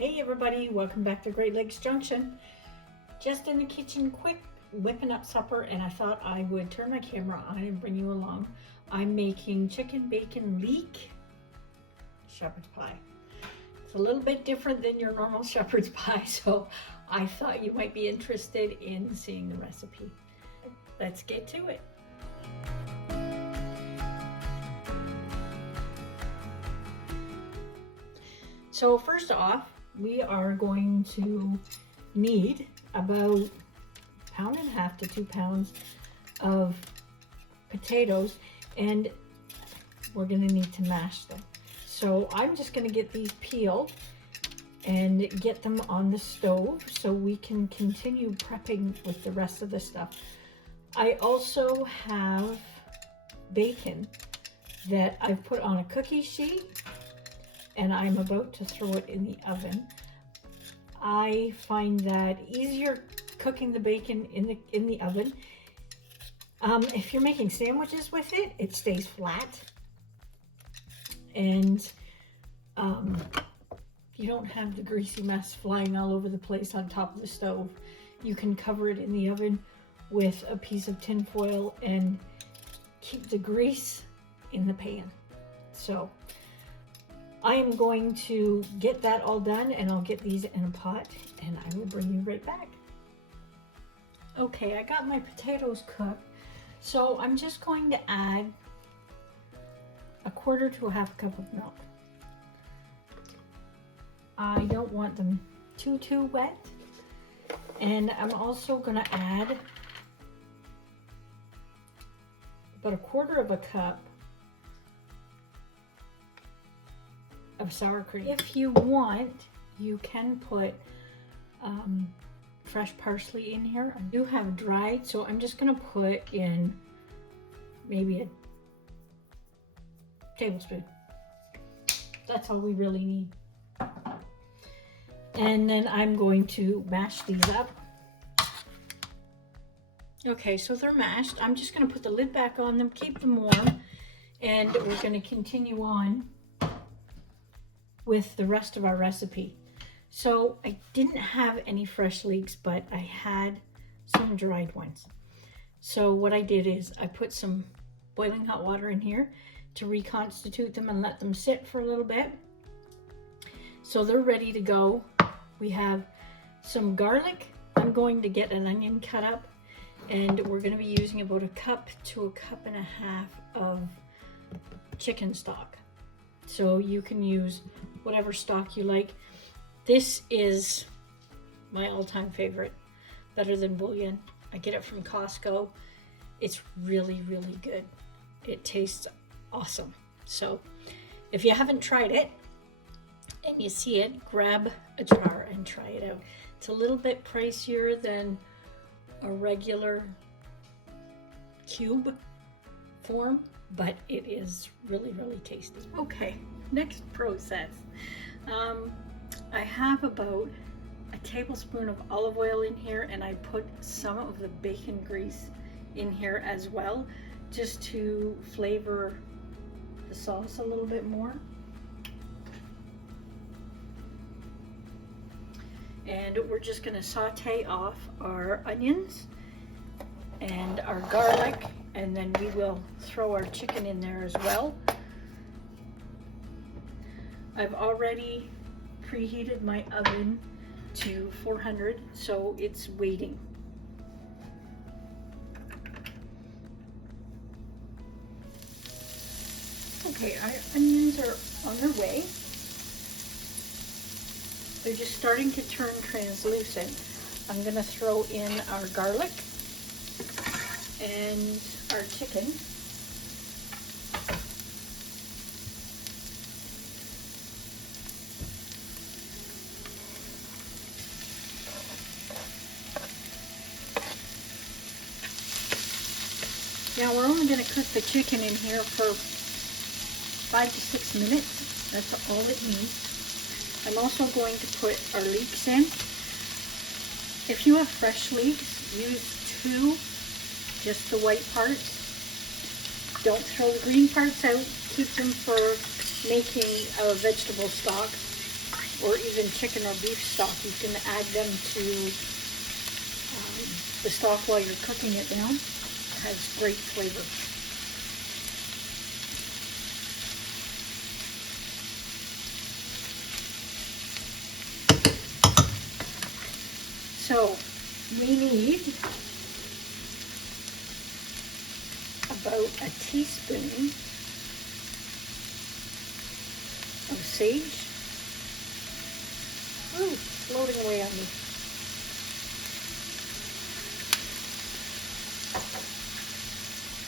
Hey everybody, welcome back to Great Lakes Junction. Just in the kitchen quick, whipping up supper, and I thought I would turn my camera on and bring you along. I'm making chicken bacon leek shepherd's pie. It's a little bit different than your normal shepherd's pie, so I thought you might be interested in seeing the recipe. Let's get to it. So first off, we are going to need about 1.5 to 2 pounds of potatoes, and we're going to need to mash them. So I'm just going to get these peeled and get them on the stove so we can continue prepping with the rest of the stuff. I also have bacon that I've put on a cookie sheet, and I'm about to throw it in the oven. I find that easier cooking the bacon in the oven. If you're making sandwiches with it, it stays flat, and you don't have the greasy mess flying all over the place on top of the stove. You can cover it in the oven with a piece of tin foil and keep the grease in the pan. So I am going to get that all done, and I'll get these in a pot, and I will bring you right back. Okay, I got my potatoes cooked, so I'm just going to add 1/4 to 1/2 cup of milk. I don't want them too wet, and I'm also going to add about 1/4 cup of sour cream. If you want, you can put fresh parsley in here. I do have dried, so I'm just gonna put in maybe a tablespoon. That's all we really need. And then I'm going to mash these up. Okay, so they're mashed. I'm just gonna put the lid back on them, keep them warm, and we're gonna continue on with the rest of our recipe. So I didn't have any fresh leeks, but I had some dried ones. So what I did is I put some boiling hot water in here to reconstitute them and let them sit for a little bit. So they're ready to go. We have some garlic. I'm going to get an onion cut up, and we're going to be using about 1 cup to 1.5 cups of chicken stock. So you can use whatever stock you like. This is my all-time favorite, better than bouillon. I get it from Costco. It's really good. It tastes awesome. So if you haven't tried it and you see it, grab a jar and try it out. It's a little bit pricier than a regular cube form, but it is really tasty. Okay, next process. I have about a tablespoon of olive oil in here, and I put some of the bacon grease in here as well, just to flavor the sauce a little bit more. And we're just going to saute off our onions and our garlic, and then we will throw our chicken in there as well. I've already preheated my oven to 400, so it's waiting. Okay, our onions are on their way. They're just starting to turn translucent. I'm going to throw in our garlic and our chicken. Now we're only going to cook the chicken in here for 5 to 6 minutes. That's all it needs. I'm also going to put our leeks in. If you have fresh leeks, use 2, just the white parts. Don't throw the green parts out. Keep them for making a vegetable stock. or even chicken or beef stock. You can add them to the stock while you're cooking it down. It has great flavor. So we need about a teaspoon of sage. Ooh, floating away on me.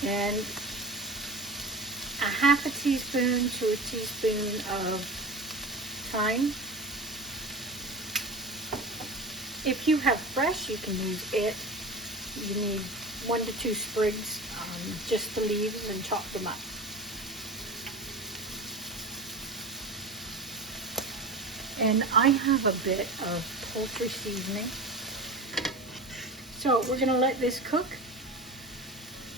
And a half a teaspoon to a teaspoon of thyme. If you have fresh, you can use it. You need 1 to 2 sprigs, just the leaves, and chop them up. And I have a bit of poultry seasoning. So we're gonna let this cook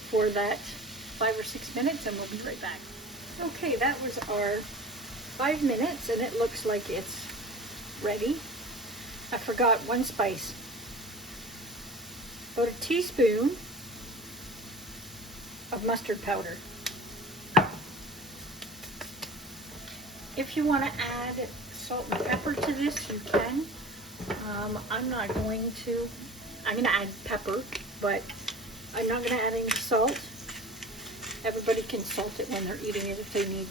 for that 5 or 6 minutes, and we'll be right back. Okay, that was our 5 minutes, and it looks like it's ready. I forgot one spice. About a teaspoon of mustard powder. If you want to add salt and pepper to this, you can. I'm not going to. I'm going to add pepper, but I'm not going to add any salt. Everybody can salt it when they're eating it if they need.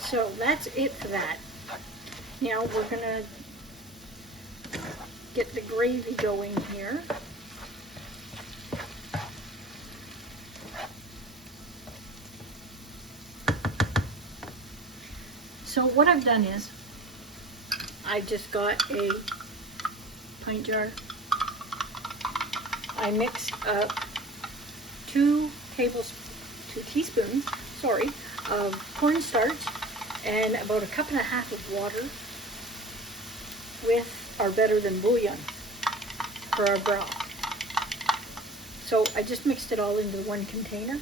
So that's it for that. Now we're going to get the gravy going here. So what I've done is I just got a pint jar. I mixed up 2 teaspoons of cornstarch and about 1.5 cups of water with our better than bouillon for our broth. So I just mixed it all into one container.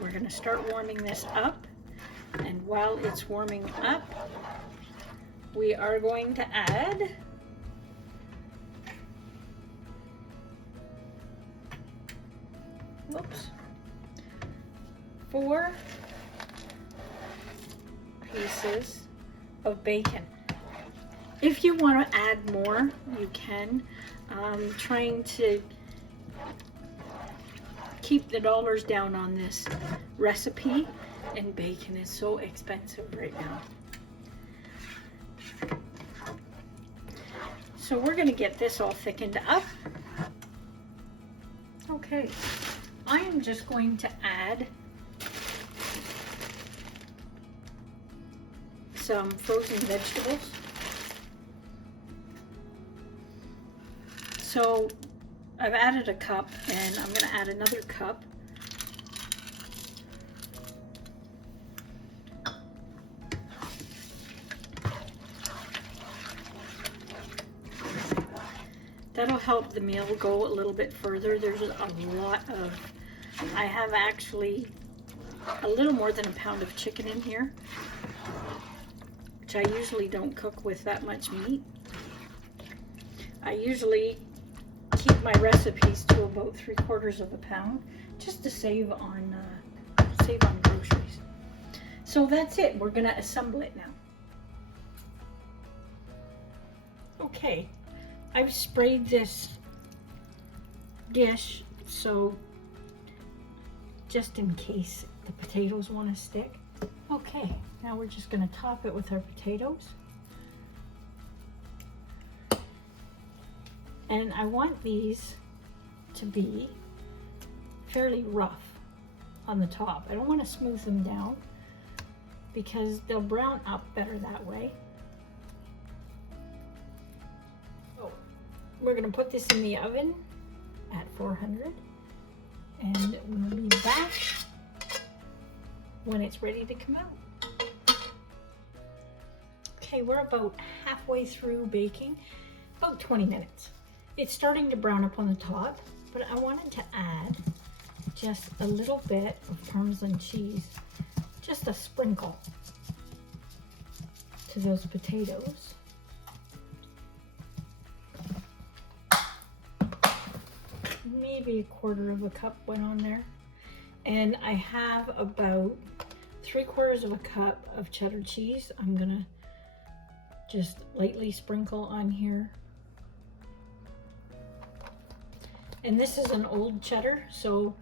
We're going to start warming this up, and while it's warming up, we are going to add whoops, 4 pieces of bacon. If you want to add more, you can. Trying to keep the dollars down on this recipe, and bacon is so expensive right now. So we're going to get this all thickened up. Okay, I am just going to add some frozen vegetables. So I've added a cup, and I'm going to add another cup. That'll help the meal go a little bit further. There's a lot of, I have actually a little more than 1 pound of chicken in here, which I usually don't cook with that much meat. I usually keep my recipes to about 3/4 pound, just to save on groceries. So that's it. We're gonna assemble it now. Okay, I've sprayed this dish so just in case the potatoes want to stick. Okay, now we're just gonna top it with our potatoes. And I want these to be fairly rough on the top. I don't want to smooth them down because they'll brown up better that way. So we're going to put this in the oven at 400, and we'll be back when it's ready to come out. Okay, we're about halfway through baking, about 20 minutes. It's starting to brown up on the top, but I wanted to add just a little bit of Parmesan cheese, just a sprinkle to those potatoes. Maybe a quarter of a cup went on there. And I have about 3/4 of a cup of cheddar cheese. I'm gonna just lightly sprinkle on here. And this is an old cheddar, so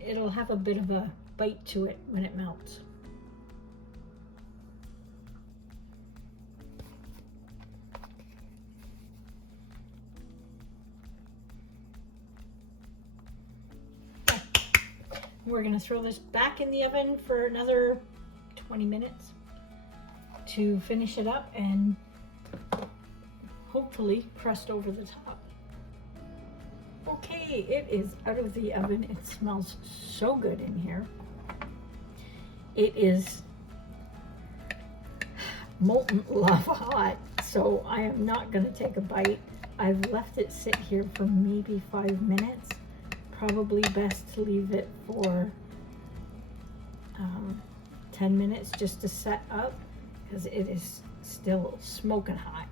it'll have a bit of a bite to it when it melts. We're gonna throw this back in the oven for another 20 minutes to finish it up and hopefully crust over the top. Okay, it is out of the oven. It smells so good in here. It is molten lava hot, so I am not gonna take a bite. I've left it sit here for maybe 5 minutes. Probably best to leave it for 10 minutes just to set up, because it is still smoking hot.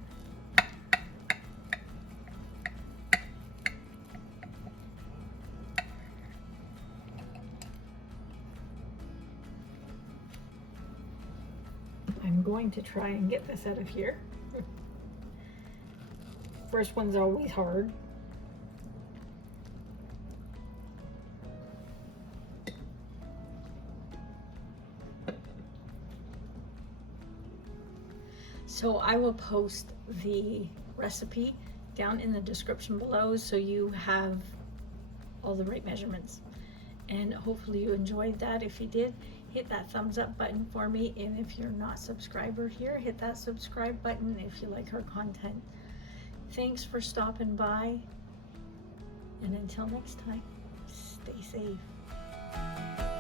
I'm going to try and get this out of here. First one's always hard. So I will post the recipe down in the description below so you have all the right measurements. And hopefully you enjoyed that. If you did, hit that thumbs up button for me. And if you're not a subscriber here, hit that subscribe button if you like our content. Thanks for stopping by. And until next time, stay safe.